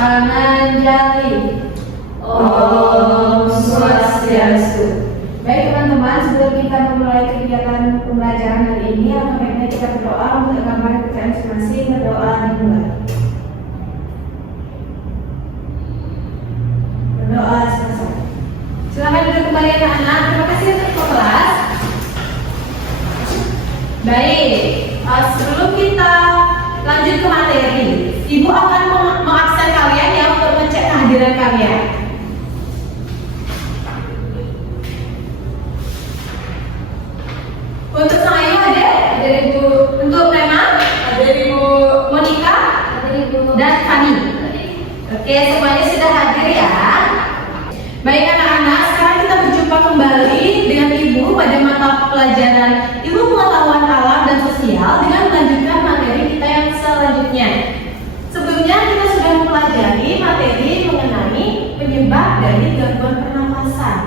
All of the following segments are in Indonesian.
Tangan jari. Om Swastiastu. Baik teman-teman, sebelum kita memulai kegiatan pembelajaran hari ini, alangkah baiknya kita berdoa untuk gambar kita masing-masing. Berdoa dimulai. Berdoa selesai. Silakan duduk kembali anak-anak. Terima kasih untuk kelas. Baik, sebelum kita lanjut ke materi, Ibu akan mengabsen kalian ya untuk ngecek kehadiran kalian. Untuk Sang Ayu ada Ibu, untuk Prema ada Ibu Monica, ada Ibu dan Fani. Oke, semuanya sudah hadir ya. Baik anak-anak, sekarang kita berjumpa kembali dengan Ibu pada mata pelajaran Ilmu Pengetahuan Alam dan Sosial dengan melanjutkan materi kita yang selanjutnya. Sebelumnya kita sudah mempelajari materi mengenai penyebab dari gangguan pernapasan.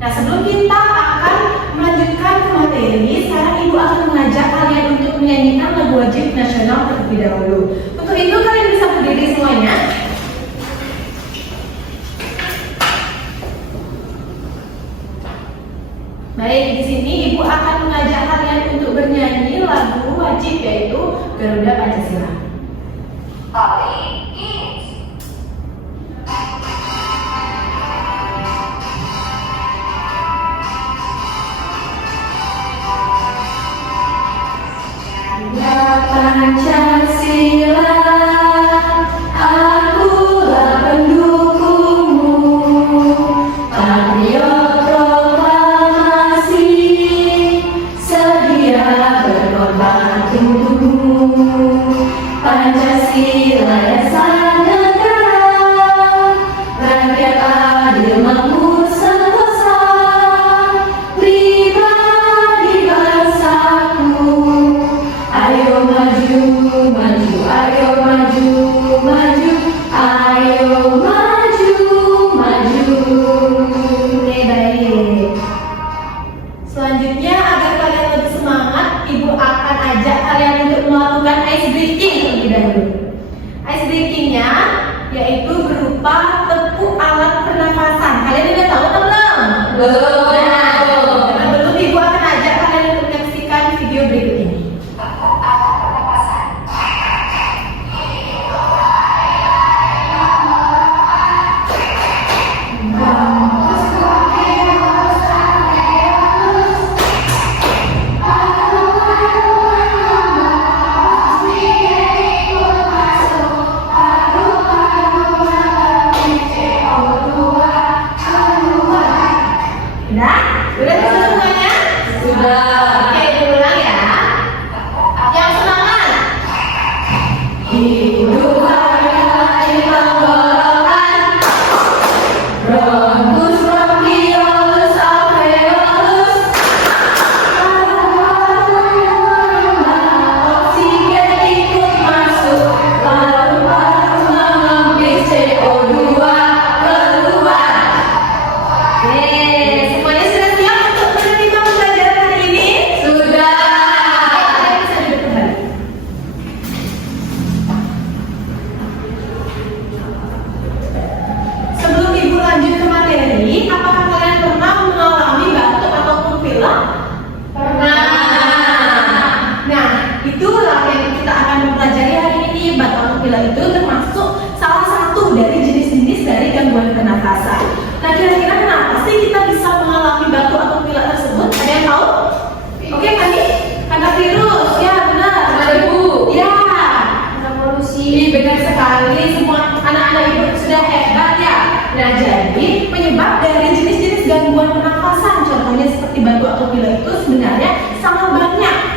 Nah, sebelum kita akan melanjutkan ke materi, sekarang Ibu akan mengajak kalian untuk menyanyikan lagu wajib nasional terlebih dahulu. Untuk itu kalian bisa berdiri semuanya. Baik, di sini Ibu akan mengajak kalian untuk bernyanyi lagu wajib yaitu Garuda Pancasila. Pancasila, akulah pendukungmu, patriot proklamasi, sedia berkorban untukmu. Pancasila yang sang negara, rakyat adil makmur sentosa, pribadi bangsaku. Ayo maju, maju, ayo maju, maju, ayo maju, maju. Oke, baik. Selanjutnya agar kalian lebih semangat, Ibu akan ajak kalian untuk melakukan ice breaking terlebih dahulu. Ice breakingnya yaitu berupa tepuk alat pernafasan. Kalian udah tahu belum? Belum. Nah, belum Ibu akan ajak kalian untuk menyaksikan video berikut ini.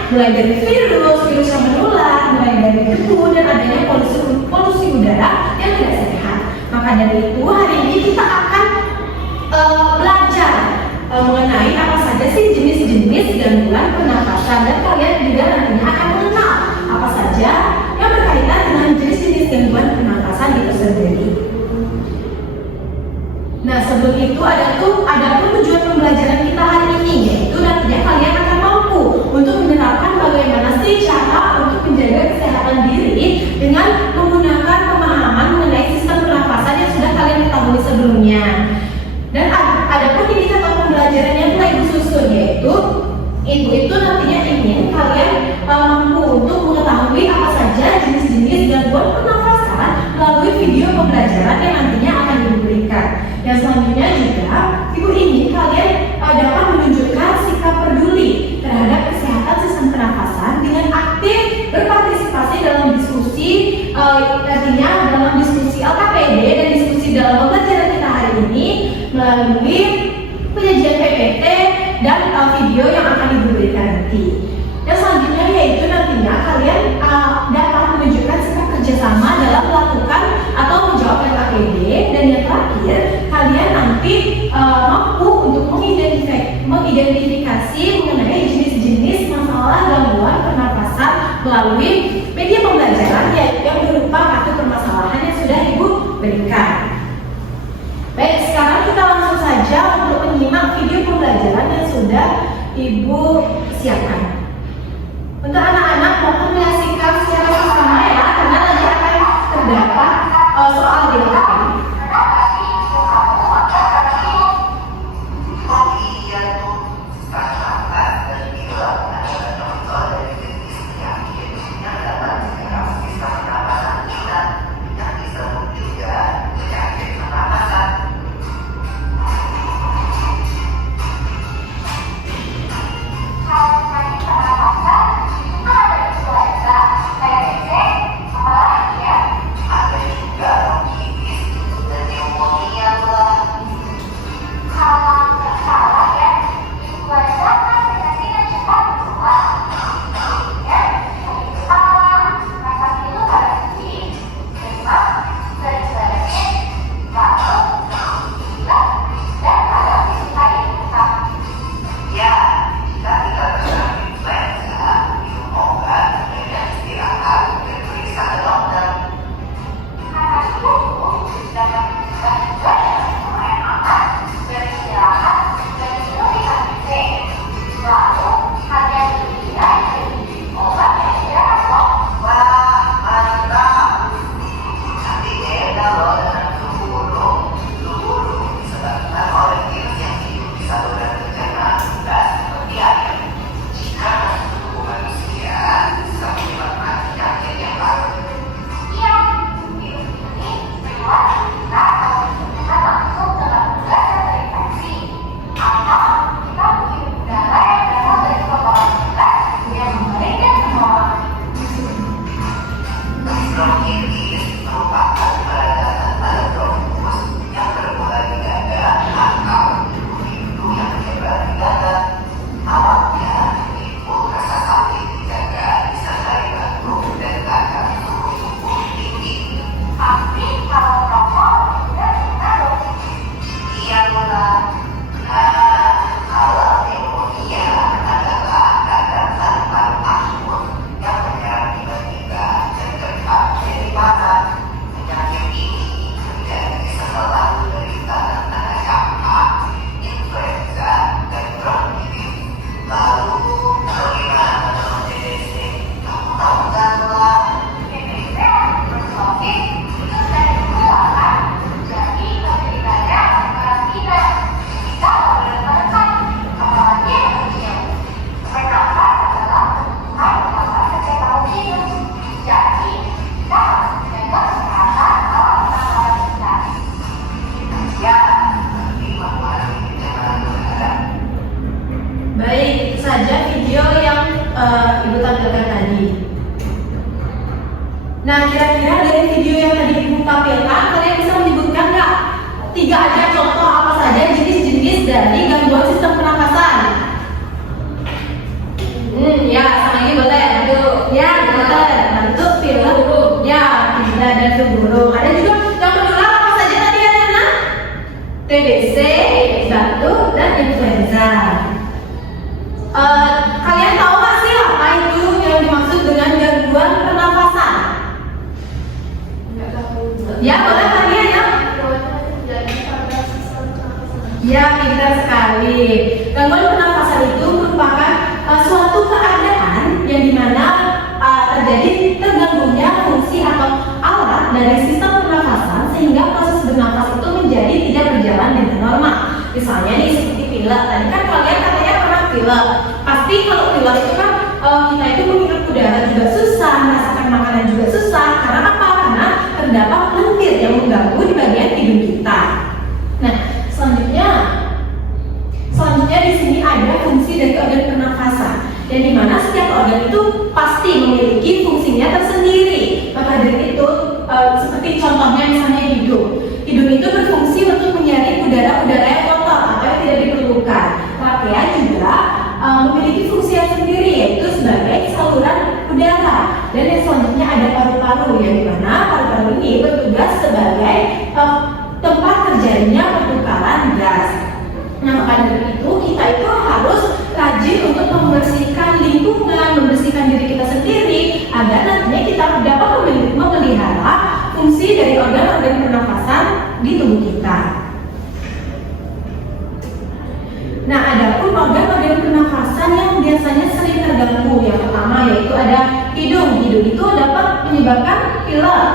Mulai dari virus yang menular, mulai dari debu dan adanya polusi udara yang tidak sehat. Maka dari itu hari ini kita akan belajar mengenai apa saja sih jenis-jenis gangguan pernafasan, dan kalian juga nantinya akan mengenal apa saja yang berkaitan dengan jenis-jenis gangguan pernafasan itu sendiri. Nah, sebelum itu ada pun tujuan pembelajaran kita hari ini, yaitu nantinya kalian akan mampu untuk menerapkan bagaimana sih cara untuk menjaga kesehatan diri dengan menggunakan pemahaman mengenai sistem pembelajaran yang nantinya akan diberikan. Yang selanjutnya juga, Ibu ingin kalian dapat menunjukkan sikap peduli terhadap kesehatan sistem pernafasan dengan aktif berpartisipasi dalam diskusi, artinya dalam diskusi LKPD dan diskusi dalam pembelajaran kita hari ini melalui penyajian PPT dan video yang akan diberikan nanti. Yang selanjutnya yaitu nantinya kalian dapat menunjukkan sikap kerjasama dalam melakukan atau menjawab LKPD, dan yang terakhir kalian nanti mampu untuk mengidentifikasi mengenai jenis-jenis masalah gangguan pernafasan melalui media pembelajaran yang berupa kartu permasalahan yang sudah Ibu berikan. Baik, sekarang kita langsung saja untuk menyimak video pembelajaran yang sudah Ibu siapkan. Untuk anak-anak mohon menyaksikan secara bersama ya, karena nanti akan terdapat soal di belakang. Nah, kira-kira dari video yang tadi Ibu tampilkan, kalian bisa menyebutkan nggak 3 aja contoh apa saja jenis-jenis dari gangguan sistem pernafasan? Ya, sama ini boleh. Ya, boleh. Batuk, pilek, ya, tidak dan flu burung. Ada juga yang menular apa saja tadi ya, TBC, batuk, dan influenza. Kalian tahu nggak sih apa itu yang dimaksud dengan gangguan pernafasan? Ya, boleh kalian ya. Ya, pintar sekali. Gangguan pernafasan itu merupakan suatu keadaan yang dimana terjadi terganggunya fungsi atau alat dari sistem pernafasan sehingga proses bernafas itu menjadi tidak berjalan dengan normal. Misalnya nih seperti pilek. Tadi kan kalian katanya pernah pilek. Pasti kalau pilek itu kan kita itu menghirup udara juga susah, merasakan makanan juga susah. Karena apa? Karena terdapat lendir yang mengganggu sebagai tempat terjadinya pertukaran gas. Nah, maka dari itu kita itu harus rajin untuk membersihkan lingkungan, membersihkan diri kita sendiri agar nantinya kita dapat memelihara fungsi dari organ-organ pernafasan di tubuh kita. Nah, adapun organ-organ pernafasan yang biasanya sering terganggu, yang pertama yaitu ada hidung. Hidung itu dapat menyebabkan pilek.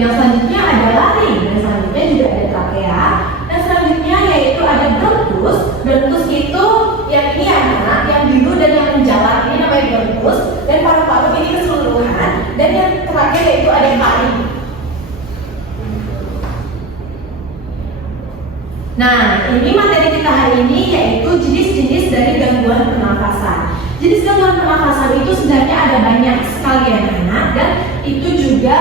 Yang selanjutnya ada laring, dan selanjutnya juga ada trakea. Dan selanjutnya yaitu ada bronkus. Bronkus itu yang ini anak yang biru dan yang menjalar, ini namanya bronkus. Dan paru-paru ini keseluruhan. Dan yang terakhir yaitu ada laring. Nah, ini materi kita hari ini yaitu jenis-jenis dari gangguan pernafasan. Jenis gangguan pernafasan itu sebenarnya ada banyak sekali anak-anak, dan itu juga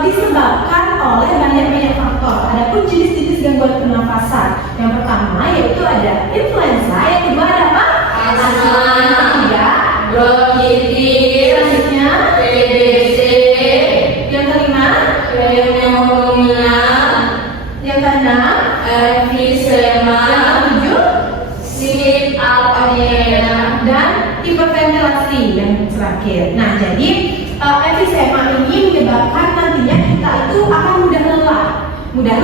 disebabkan oleh banyak faktor. Adapun jenis-jenis gangguan pernafasan, yang pertama yaitu ada influenza, yang kedua ada apa? Asma, yang ketiga bronkitis, selanjutnya TBC, yang kelima pneumonia, yang keenam emfisema, yang ketujuh sleep apnea, dan hiperventilasi yang terakhir. Nah, jadi emfisema ini menyebabkan nantinya kita itu akan mudah lelah, mudah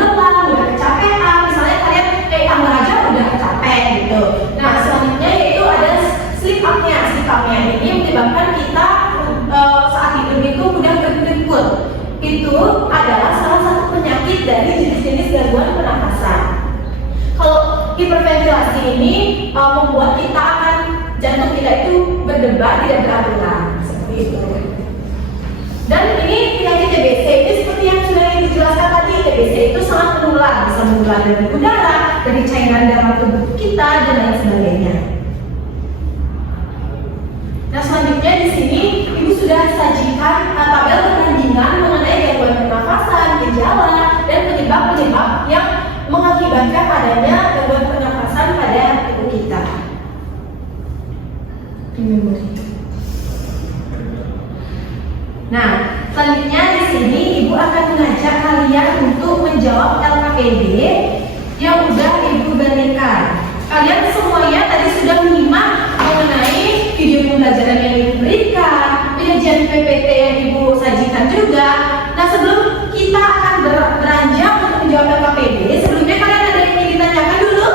kecapean. Misalnya kalian tambah aja udah capek gitu. Nah, selanjutnya yaitu ada sleep apnea. Sleep apnea ini menyebabkan kita saat tidur itu mudah berdengkur. Itu adalah salah satu penyakit dari jenis-jenis gangguan pernafasan. Kalau hiperventilasi ini membuat kita akan jantung kita itu berdebar, tidak beraturan seperti itu. Dan ini penyakit TBC ini seperti yang sudah dijelaskan tadi, TBC itu sangat menular, bisa menular dari udara, dari cairan dalam tubuh kita, dan lain sebagainya. Nah, selanjutnya di sini Ibu sudah sajikan tabel perbandingan mengenai gangguan pernafasan, gejala, dan penyebab-penyebab yang mengakibatkan adanya gangguan pernafasan pada tubuh kita. Nah, selanjutnya di sini Ibu akan mengajak kalian untuk menjawab LKPD yang sudah Ibu berikan. Kalian semuanya tadi sudah menyimak mengenai video pembelajaran yang Ibu berikan, penyajian PPT yang Ibu sajikan juga. Nah, sebelum kita akan beranjak untuk menjawab LKPD, sebelumnya kalian ada yang ingin ditanyakan dulu?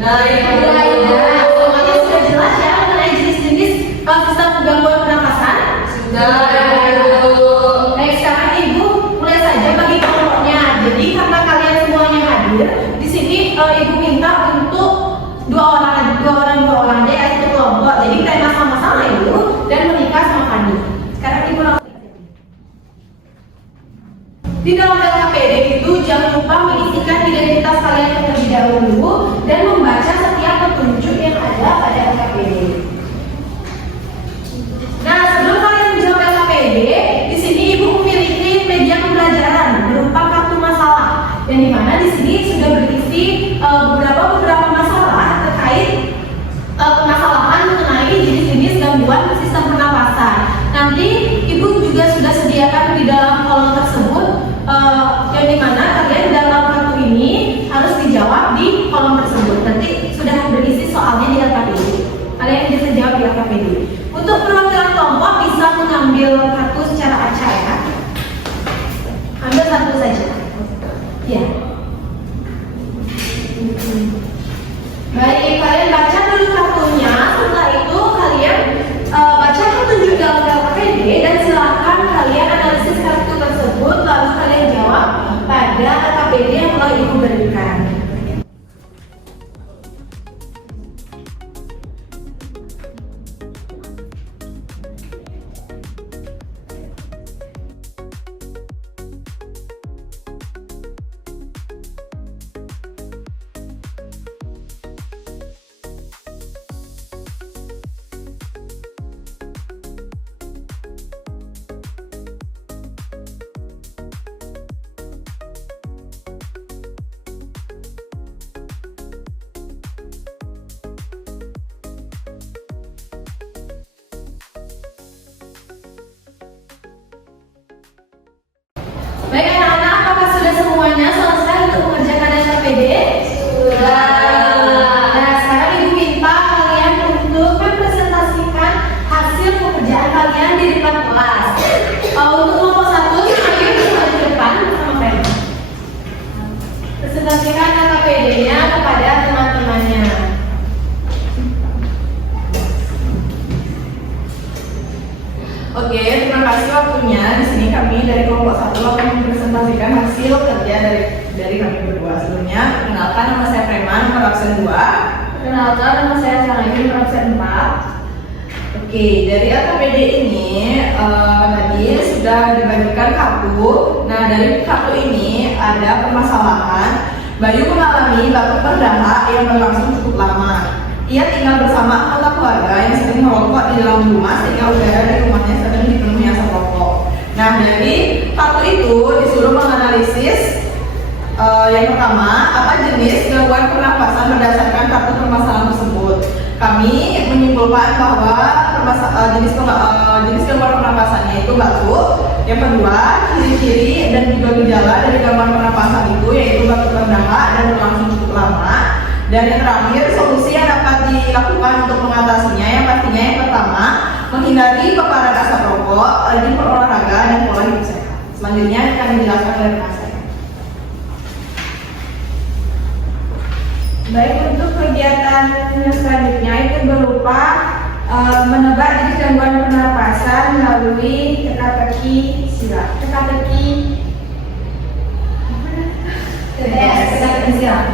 Semuanya sudah jelas ya mengenai jenis-jenis sistem gangguan pernafasan? Sudah. Baik, sekarang Ibu mulai saja bagi kelompoknya. Jadi karena kalian semuanya hadir, di sini Ibu minta untuk dua orang aja ya, satu kelompok. Jadi tema sama-sama Ibu dan menikah sama Fani. Sekarang Ibu langsung. Di dalam LKPD itu jangan lupa mengisikan identitas kalian terlebih dahulu dan membaca setiap petunjuk yang ada pada LKPD. Nah, sebelum kalian menjawab LKPD, di sini Ibu memiliki media pembelajaran berupa kartu masalah, yang dimana di sini sudah berisi beberapa masalah terkait permasalahan mengenai jenis-jenis gangguan sistem pernafasan. Nanti Ibu juga sudah sediakan di dalam kolom tersebut, yang dimana kalian dalam kartu ini harus dijawab di kolom tersebut. Nanti sudah berisi soalnya di LKPD. Kalian bisa jawab di LKPD. Untuk perwakilan kelompok bisa mengambil kartu secara acak ya. Ambil satu saja. Ya. Baik, kalian baca dulu kartunya. Setelah itu kalian baca petunjuk dalam LKPD dan silakan kalian analisis kartu tersebut, lalu kalian jawab pada LKPD yang telah Ibu berikan. dari kelompok 1 akan mempresentasikan hasil kerja dari kami berdua. Sebelumnya, perkenalkan, nama saya Preman, nomor absen 2. Perkenalkan, nama saya Sarayun, nomor absen 4. Oke, dari AKPD ini tadi sudah dibagikan kartu. Nah, dari kartu ini ada permasalahan Bayu mengalami batuk berdahak yang berlangsung cukup lama. Ia tinggal bersama anggota keluarga yang sering merokok di dalam rumah sehingga udara di rumahnya sering dipenuhi asap rokok. Nah, dari kartu itu disuruh menganalisis yang pertama, apa jenis gangguan pernapasan berdasarkan kartu permasalahan tersebut. Kami menyimpulkan bahwa jenis gangguan pernapasannya itu batuk. Yang kedua, ciri-ciri dan juga gejala dari gangguan pernapasan itu yaitu batuk berdahak dan berlangsung cukup lama. Dan yang terakhir, solusi yang dapat dilakukan untuk mengatasinya yang pastinya yang pertama, menghindari paparan asap rokok, rajin berolahraga dan pola hidup sehat. Selanjutnya akan dijelaskan oleh rekan saya. Baik, untuk kegiatan selanjutnya itu berupa menebak jenis gangguan pernapasan melalui teka-teki silat. Teka-teki silat.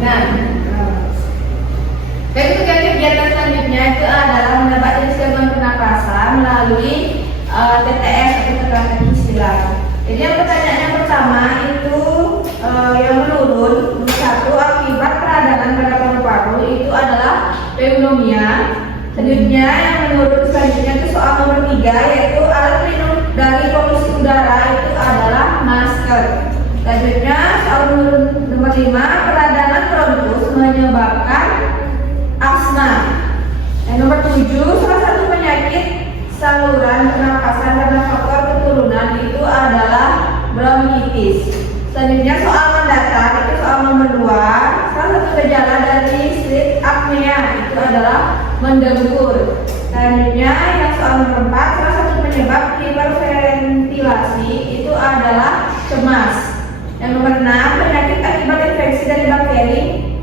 Nah, baik, untuk kegiatan selanjutnya itu adalah menebak jenis gangguan pernapasan melalui TTS atau teka-teki silat. Jadi yang pertanyaan yang pertama itu yang menurun satu akibat peradangan pada paru-paru itu adalah pneumonia. Selanjutnya yang menurun selanjutnya itu soal nomor 3 yaitu alat pelindung dari polusi udara itu adalah masker. Selanjutnya soal nomor 5 peradangan bronkus menyebabkan asma. Yang nomor 7 salah satu penyakit saluran pernapasan karena faktor keturunan itu adalah bronkitis. Selanjutnya soal mendatar itu soal nomor 2 salah satu gejala dari sleep apnea itu adalah mendengkur. Selanjutnya yang soal nomor 4 salah satu penyebab hiperventilasi itu adalah cemas. Yang nomor 6 penyakit akibat infeksi dari bakteri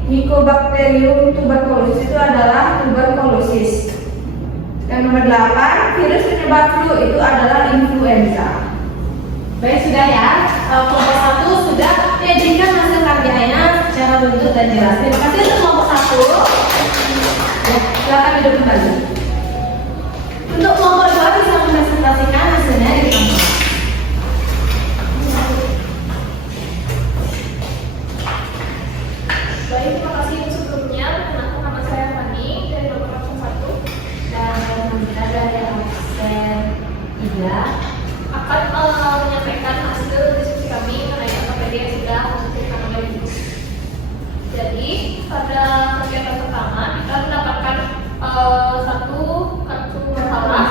Mycobacterium tuberculosis itu adalah tuberkulosis. Yang nomor 8 virus penyebab flu itu adalah influenza. Baik, sudah ya. Kelompok 1 sudah menyajikan hasil karyanya secara bentuk dan jelas. Terima kasih untuk kelompok 1. Ya, silakan duduk kembali. Untuk kelompok 2 bisa mempresentasikan hasilnya di depan. Baik, terima kasih untuk sebelumnya. Perkenalkan, nama saya Fani dari kelompok absen 1 Dan kemudian dari absen 3 akan menyampaikan hasil diskusi kami mengenai AKPD yang sudah disampaikan oleh Ibu. Jadi pada kegiatan pertama kita mendapatkan satu kartu masalah.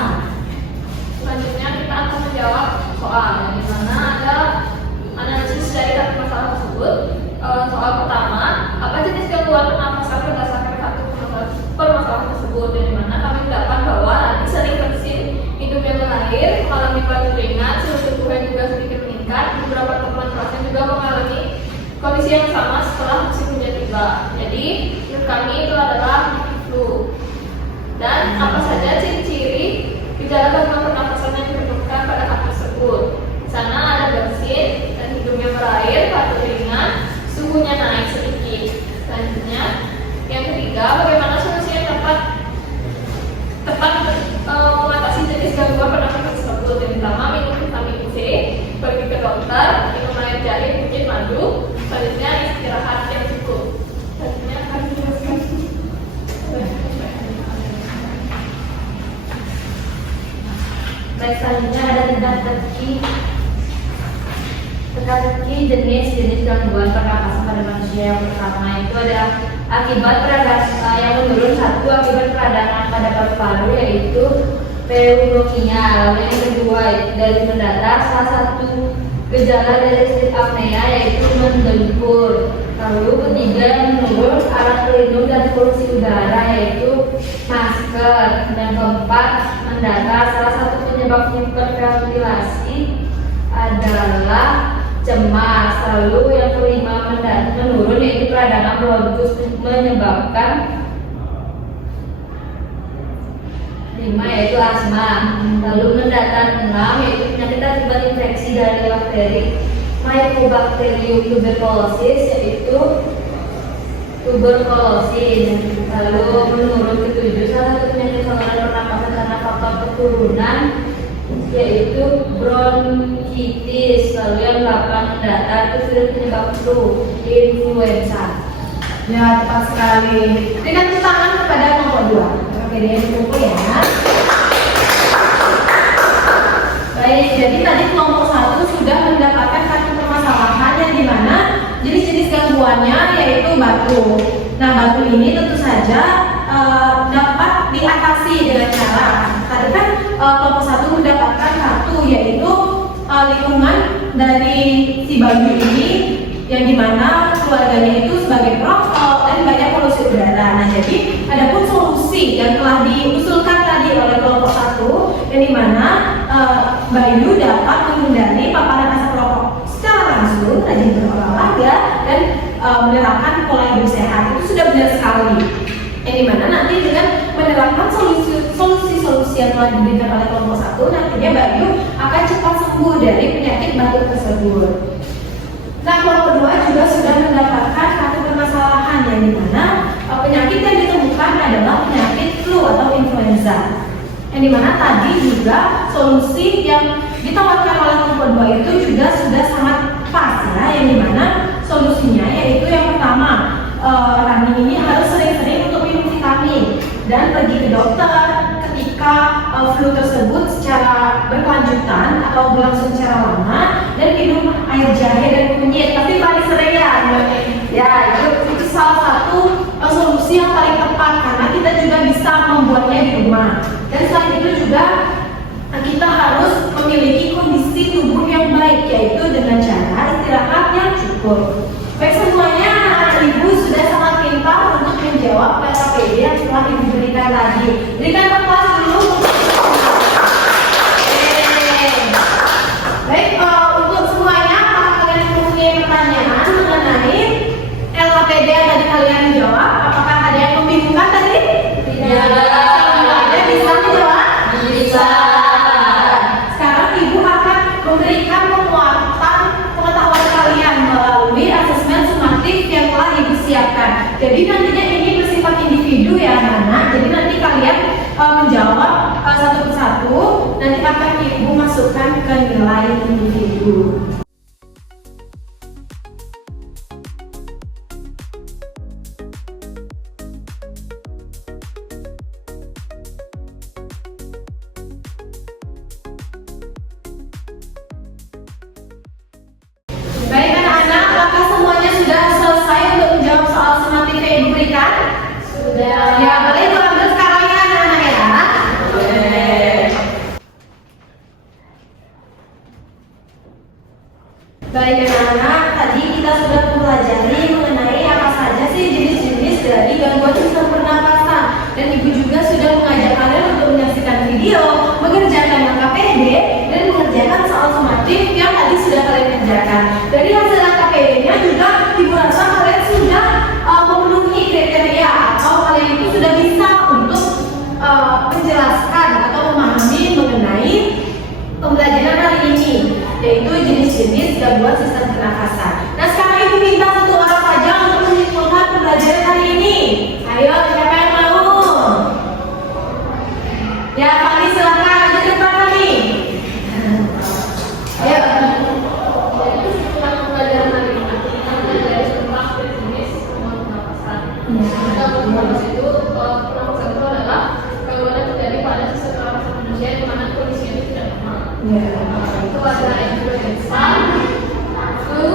Selanjutnya kita akan menjawab soal di mana ada analisis dari kartu masalah tersebut. Soal pertama, apa jenis gangguan pernapasan berdasarkan kartu permasalahan tersebut? Dari mana kami mendapat bahwa Rani sering bersin, hidupnya berair, mengalami batuk ringan, suhu tubuhnya juga sedikit meningkat, beberapa teman kelasnya juga mengalami kondisi yang sama setelah musim hujan tiba. Jadi menurut kami itu adalah flu. Dan apa saja ciri-ciri gejala gangguan pernapasan yang ditemukan pada hal tersebut? Di sana ada bersin dan hidungnya berair, batuk ringan, suhunya naik sedikit. Selanjutnya, yang ketiga, bagaimana solusi yang tepat mengatasi jenis gangguan pernapasan tersebut? Yang pertama, minum vitamin C, pergi ke dokter, minum air jahe, mungkin madu. Selanjutnya, istirahat yang cukup. Selanjutnya, akan dijelaskan. Baik, selanjutnya ada teka-teki jenis gangguan pernapasan pada manusia. Yang pertama itu adalah akibat peradangan yang menurun, satu akibat peradangan pada paru-paru yaitu pneumonia. Lalu yang kedua dari mendatar, salah satu gejala dari sleep apnea yaitu mendengkur. Lalu ketiga yang menurun, alat pelindung dari polusi udara yaitu masker. Dan keempat mendatar, salah satu penyebab hiperventilasi adalah cemas. Lalu yang kelima menurun yaitu peradangan bronkus menyebabkan 5 yaitu asma. Lalu mendatang 6 yaitu penyakit akibat infeksi dari bakteri Mycobacterium tuberculosis yaitu tuberkulosis. Lalu menurut ke-7 salah satu penyakit saluran pernapasan karena faktor keturunan yaitu bronkitis. Lalu yang 8 mendatar itu sudah penyebab flu influenza. Ya, tepat sekali. Berikan tepuk tangan kepada kelompok 2. Oke, dia dikumpul ya. Baik, jadi tadi kelompok 1 sudah mendapatkan satu permasalahan yang dimana jenis-jenis gangguannya yaitu batuk. Nah, batuk ini tentu saja dapat diatasi dengan cara tadi kan kelompok 1 mendapatkan satu yaitu lingkungan dari si bayi ini yang dimana keluarganya itu sebagai perokok dan banyak polusi udara. Nah, jadi adapun solusi yang telah diusulkan tadi oleh kelompok 1 yang dimana Bayu dapat menghindari paparan asap rokok secara langsung, rajin berolahraga dan menerapkan pola hidup sehat. Itu sudah benar sekali. Yang dimana nanti dengan menerapkan solusi-solusi yang telah diberikan oleh kelompok 1, nantinya Bayu akan cepat sembuh dari penyakit batuk tersebut. Nah, kelompok 2 juga sudah mendapatkan satu permasalahan yang dimana penyakit yang ditemukan adalah penyakit flu atau influenza. Yang dimana tadi juga solusi yang ditawarkan oleh kelompok 2 itu juga sudah sangat pas ya, yang dimana solusinya yaitu yang pertama, Rani ini harus sering-sering untuk minum vitamin dan pergi ke dokter ketika flu tersebut secara berkelanjutan atau berlangsung secara lama, dan minum air jahe dan kunyit. Tapi paling sering ya itu salah satu solusi yang paling tepat karena kita juga bisa membuatnya di rumah. Dan selain itu juga kita harus memiliki kondisi tubuh yang baik yaitu dengan cara istirahat yang cukup. Baik semuanya, anak ibu sudah sangat pintar untuk menjawab PKPD yang telah ibu berikan tadi. Berikan tepuk dulu. Baik, untuk semuanya, apakah kalian mempunyai pertanyaan mengenai LKPD yang tadi kalian jawab? Apakah ada yang membingungkan tadi? Tidak. Ada bisa menjawab? Bisa. Sekarang ibu akan memberikan penguatan pengetahuan kalian melalui asesmen sumatif yang telah ibu siapkan. Jadi nantinya ini bersifat individu ya anak-anak. Jadi nanti kalian menjawab satu persatu. Nanti akan ibu masukkan ke nilai individu. Baik anak-anak, apakah semuanya sudah selesai untuk menjawab soal sumatif yang ibu berikan? Sudah. Ya, boleh ibu ambil sekarang ya anak-anak ya. Baik anak-anak, tadi kita sudah mempelajari mengenai apa saja sih jenis-jenis dari gangguan sistem pernapasan, dan ibu juga sudah mengajak kalian untuk menyaksikan video, mengerjakan LKPD, dan mengerjakan soal sumatif yang tadi sudah kalian kerjakan. Dari hasil LKPD-nya juga ibu rasa kalian sudah memenuhi kriteria atau kalian itu sudah bisa untuk menjelaskan atau memahami mengenai pembelajaran hari ini, yaitu jenis-jenis gangguan sistem pernapasan. Nah, sekarang ibu minta satu orang saja untuk menyimpulkan pembelajaran hari ini. Ayo, siapa yang mau? Ya, Fani silakan di depan kami. Ayo. Pelajaran hari ini kita belajar tentang jenis gangguan pernapasan. Pernapasan itu pernapasan itu adalah gangguan yang terjadi pada sistem pernapasan manusia di mana kondisinya tidak normal. Itu ada influenza, flu,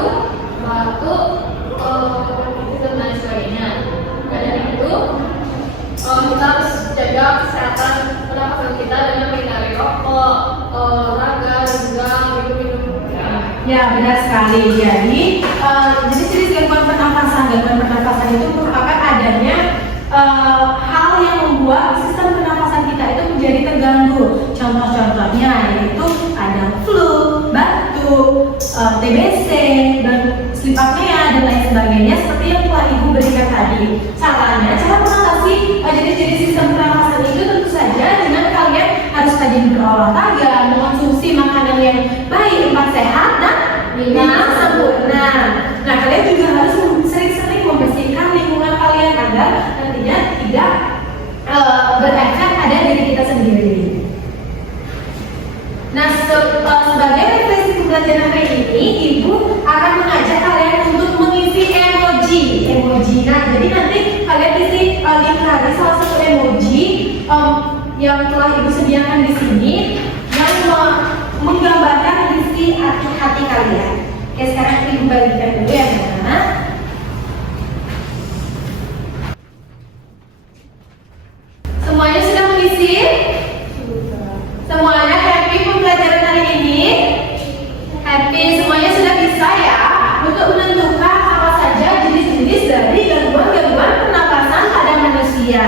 batuk, bronkitis dan lain sebagainya. Dan itu kita harus jaga kesehatan pernapasan kita dengan menghindari rokok, olahraga, dan juga minum-minum. Ya, benar sekali. Jadi jenis-jenis gangguan pernapasan itu merupakan adanya hal yang membuat sistem pernapasan kita itu menjadi terganggu. Contoh-contohnya yaitu ada flu, batuk, TBC, dan sleep apnea dan lain sebagainya seperti yang telah ibu berikan tadi. Cara mengatasi jenis-jenis sistem pernapasan itu tentu saja dengan kalian rajin berolahraga, mengonsumsi makanan yang baik, 4 sehat dan 5 sempurna. Nah, kalian juga harus sering-sering membersihkan lingkungan kalian agar nantinya tidak berefek pada diri kita sendiri. Nah, sebagai refleksi pembelajaran hari ini, Ibu akan mengajak kalian untuk mengisi emoji. Nah, jadi nanti kalian isi link hari salah satu emoji yang telah Ibu sediakan di sini yang menggambarkan isi hati kalian. Oke, sekarang Ibu bagikan dulu ya, Mama. Semuanya sudah mengisi? Semuanya happy pembelajaran hari ini? Happy, semuanya sudah bisa ya untuk menentukan apa saja jenis-jenis dari gangguan-gangguan pernapasan pada manusia.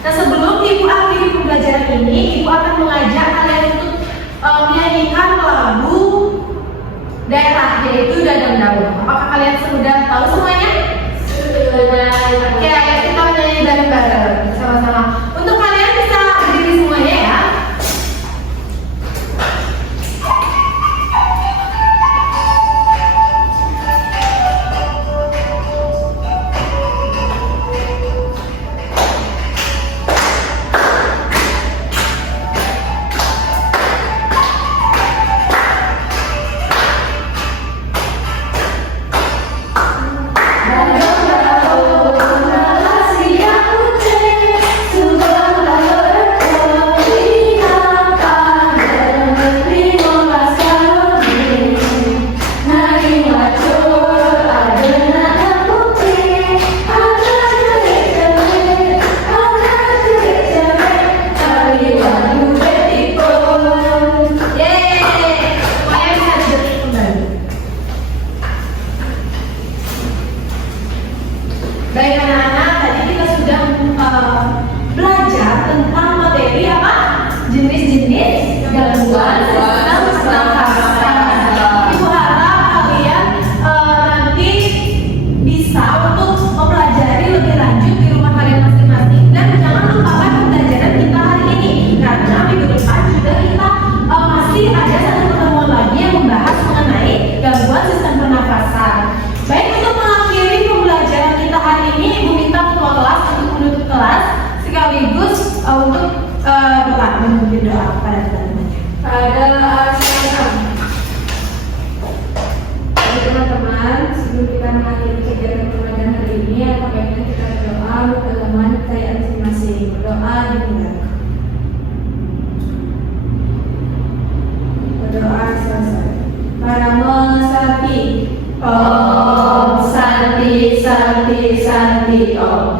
Nah, sebelum Ibu akhiri pembelajaran ini, Ibu akan mengajak kalian untuk menyanyikan lagu daerah, yaitu Dadang Daun. Apakah kalian sudah tahu semuanya? Sudah. Oke, ayo kita menyanyi bareng-bareng sama-sama. Untuk kalian bisa berdiri semuanya ya. Baik anak-anak, tadi kita sudah belajar tentang materi apa? Jenis-jenis gangguan sistem pernafasan. Ibu harap kalian nanti bisa untuk mempelajari lebih lanjut di rumah kalian masing-masing dan jangan lupakan pembelajaran kita hari ini karena minggu depan juga kita masih ada satu pertemuan lagi yang membahas mengenai gangguan sistem pernafasan. Baik, untuk mengakhiri pembelajaran kita hari ini, Ibu minta ketua kelas untuk menutup kelas sekaligus untuk doa, memimpin doa pada teman-teman. Teman-teman, sebelum kita mengakhiri kegiatan pembelajaran hari ini, apa baiknya kita berdoa untuk teman saya masing-masing. Berdoa dimulai. Berdoa selesai. Paramo Santi. Om Santi Santi Santi Om.